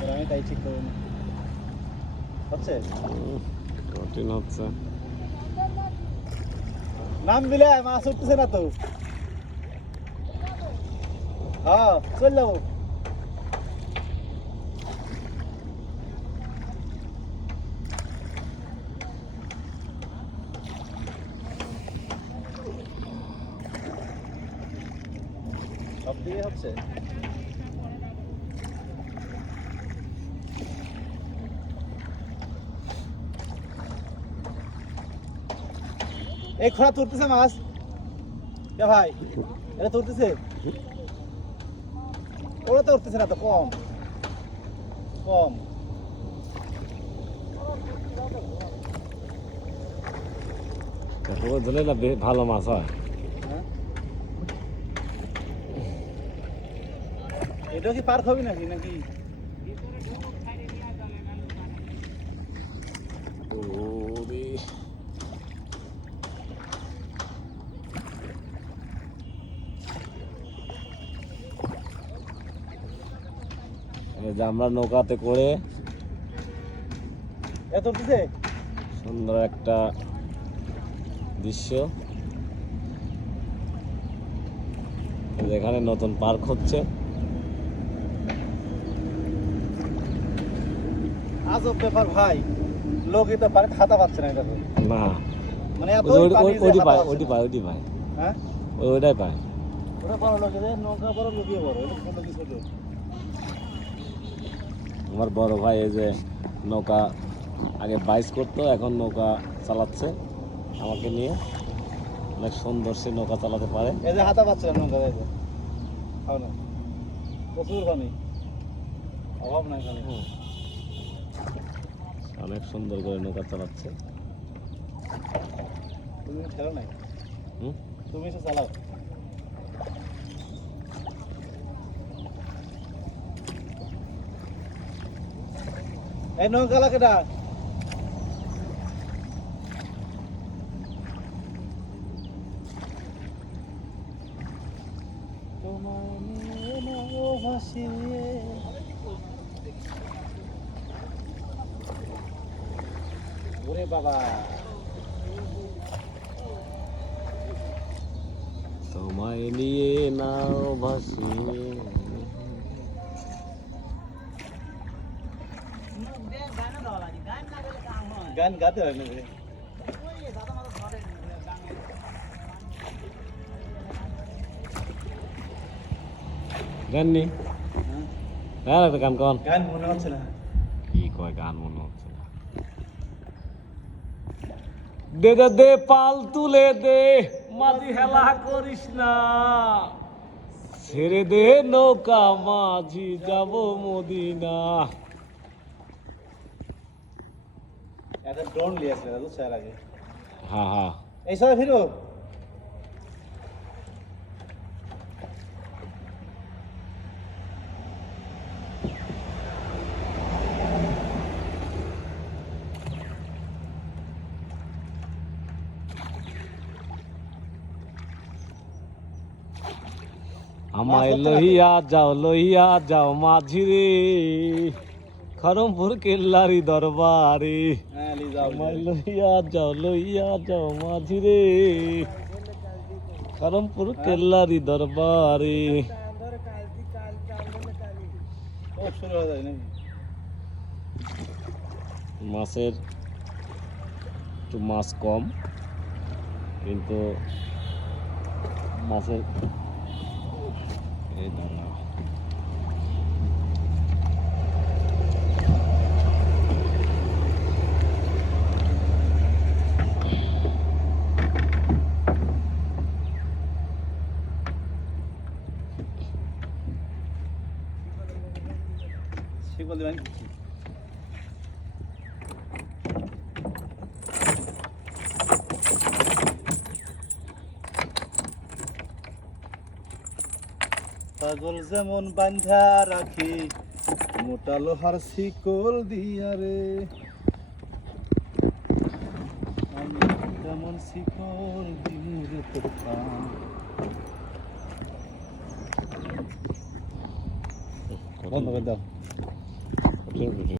আমি তাই ঠিক করব হচ্ছে কঠিন হচ্ছে। নাম দিলে মাছ উঠতেছে না তো। হ্যাঁ চল যাবো। সব দিকে হচ্ছে এই খোলা তুলতেছে মাছ কে ভাই এটা তুলতেছে ওরা তো উঠতেছে না তো কম কম ধরলে না ভালো মাছ হয়। হ্যাঁ এটাও কি পার্ক হবে নাকি নাকি যে আমরা নৌকাতে করে এত উঠতেছে সুন্দর একটা দৃশ্য। এখানে নতুন পার্ক হচ্ছে। আজব ব্যাপার ভাই লোক এটা পার্ক খাতা পাচ্ছে না এটা না মানে এত ওইটি পায় ওইটি পায় ওইটি পায় হ্যাঁ ওইটাই পায়। ওরা বড় লোক এদের নৌকা বড় লুকিয়ে বড় এটা ছোট কি ছোট আমার বড় ভাই এই যে নৌকা আগে বাইচ করতো এখন নৌকা চালাচ্ছে আমাকে নিয়ে। অনেক সুন্দর সে নৌকা চালাতে পারে। এই যে হাতা পাচ্ছে না নৌকা দেখো খাও না প্রচুর পানি অভাব নাই পানি অনেক সুন্দর করে নৌকা চালাচ্ছে। তুমি খেলো নাই তুমি এসে চালাও এই নৌকা লাকেটা তোমায় নিয়ে নাও ভাসিয়ে ওরে বাবা তোমায় নিয়ে নাও ভাসিয়ে। গান গাতে হয় না রে গান নি হ্যাঁ একটা গান কন। গান মনে হচ্ছে না কি কয় গান মনে হচ্ছে না। দে দে দে পাল তুলে দে মাঝি হেলা করিস না ছেড়ে দে নৌকা মাঝি যাব মদিনা। একটা ড্রোন নিয়ে আসলে দাদু স্যার আগে হ্যাঁ হ্যাঁ এই সবাই ফিরো আমায় লইয়া যাও মাঝি রে খরমপুর কেল্লারি দরবারে। হ্যাঁ লি যাও আমায় লইয়া যাও মাঝি রে খরমপুর কেল্লারি দরবারে। ও শুরু হয়ে যায় নাকি মাছের একটু মাছ কম কিন্তু মাছের এই দাঁড়া শিকল দিবেন পাগল যেমন বান্ধা রাখি মোটা লোহার শিকল দিয়া রে আমি যেমন শিকল দিমুরে তোর প্রাণ বন্ধ করে দাও হুম, হুম, হুম।